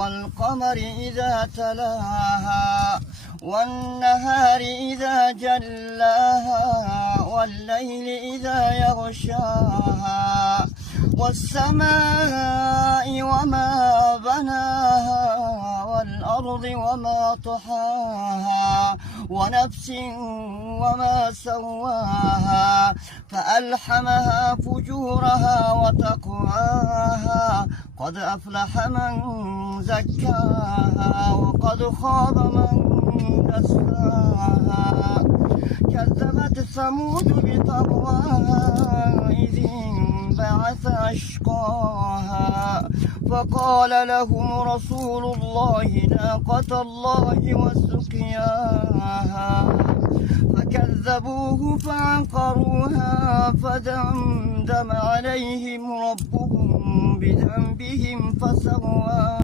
والقمر إذا تلاها والنهار إذا جلاها والليل إذا يغشاها والسماء وما بناها والأرض وما طحاها ونفس وما سواها فألحمها فجورها وتقواها قد أفلح من زكاها وقد خاب من دساها كذبت ثمود بطغواها إذ انبعث أشقاها فقال لهم رسول الله ناقة الله وسقياها فكذبوه فعقروها فدمدم عليهم ربهم بذنبهم فسواها.